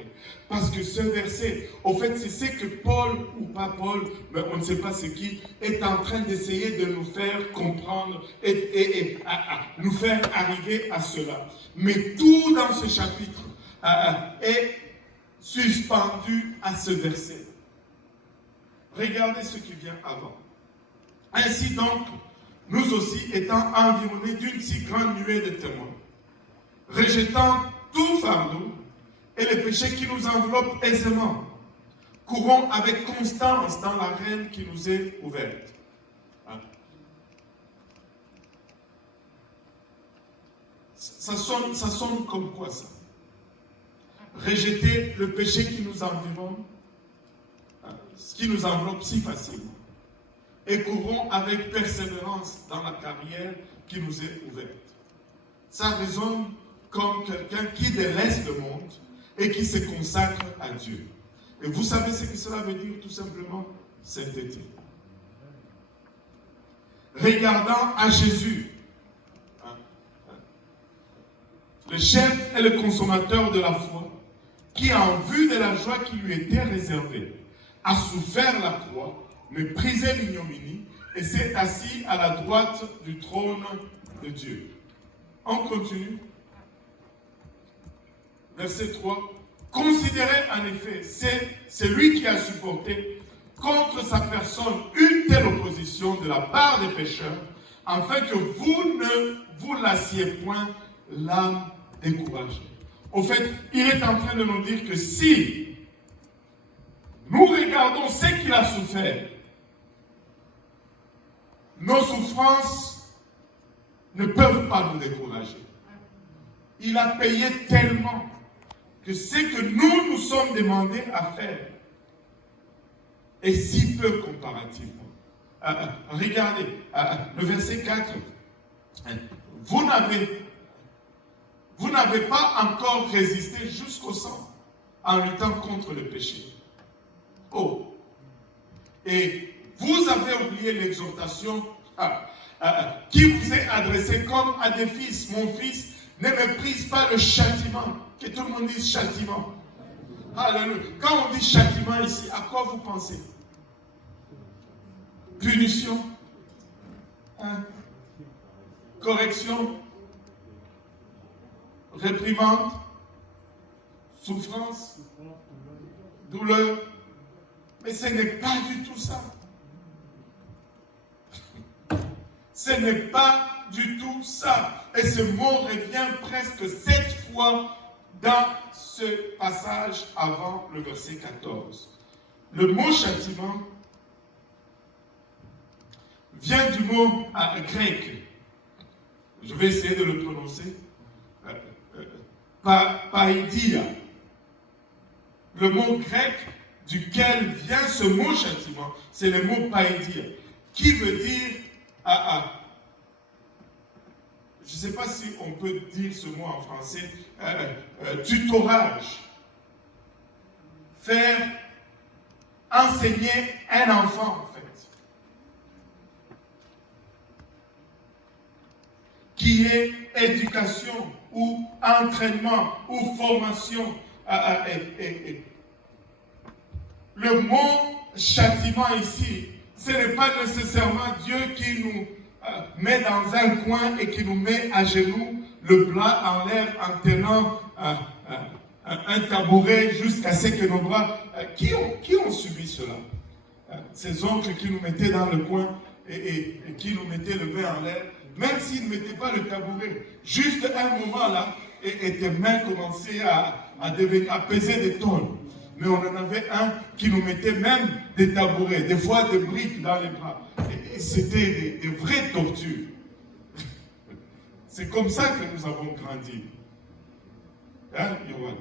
après. Parce que ce verset, au fait, c'est ce que Paul, ou pas Paul, mais on ne sait pas c'est qui, est en train d'essayer de nous faire comprendre et nous faire arriver à cela. Mais tout dans ce chapitre est suspendu à ce verset. Regardez ce qui vient avant. Ainsi donc, nous aussi, étant environnés d'une si grande nuée de témoins, rejetant tout fardeau et les péchés qui nous enveloppent aisément, courons avec constance dans l'arène qui nous est ouverte. Ça sonne comme quoi ça? Rejeter le péché qui nous environne, ce qui nous enveloppe si facilement, et courons avec persévérance dans la carrière qui nous est ouverte. Ça résonne comme quelqu'un qui délaisse le monde et qui se consacre à Dieu. Et vous savez ce que cela veut dire tout simplement? Sainteté. Regardant à Jésus, le chef et le consommateur de la foi, qui en vue de la joie qui lui était réservée, a souffert la croix, méprisé l'ignominie, et s'est assis à la droite du trône de Dieu. On continue. Verset 3. Considérez en effet, c'est lui qui a supporté contre sa personne une telle opposition de la part des pécheurs, afin que vous ne vous lassiez point l'âme découragée. Au fait, il est en train de nous dire que si nous regardons ce qu'il a souffert, nos souffrances ne peuvent pas nous décourager. Il a payé tellement que ce que nous sommes demandés à faire est si peu comparativement. Regardez, le verset 4. Vous n'avez pas encore résisté jusqu'au sang en luttant contre le péché. Oh! Et vous avez oublié l'exhortation qui vous est adressée comme à des fils. Mon fils, ne méprise pas le châtiment. Que tout le monde dise châtiment. Alléluia. Quand on dit châtiment ici, à quoi vous pensez? Punition, correction, réprimande, souffrance, douleur. Mais ce n'est pas du tout ça. Ce n'est pas du tout ça. Et ce mot revient presque 7 fois dans ce passage avant le verset 14. Le mot châtiment vient du mot grec. Je vais essayer de le prononcer. Paidia. Le mot grec duquel vient ce mot châtiment, c'est le mot paidia, qui veut dire je ne sais pas si on peut dire ce mot en français, tutorage. Faire enseigner un enfant, en fait. Qui est éducation, ou entraînement, ou formation. Le mot châtiment ici, ce n'est pas nécessairement Dieu qui nous met dans un coin et qui nous met à genoux, le bras en l'air en tenant un tabouret jusqu'à ce que nos bras... Qui ont subi cela? Ces oncles qui nous mettaient dans le coin et qui nous mettaient le main en l'air, même s'ils ne mettaient pas le tabouret, juste un moment là, et tes mains commençaient à peser des tonnes. Mais on en avait un qui nous mettait même des tabourets, des fois des briques dans les bras. Et c'était des vraies tortures. C'est comme ça que nous avons grandi. Hein, Yoann?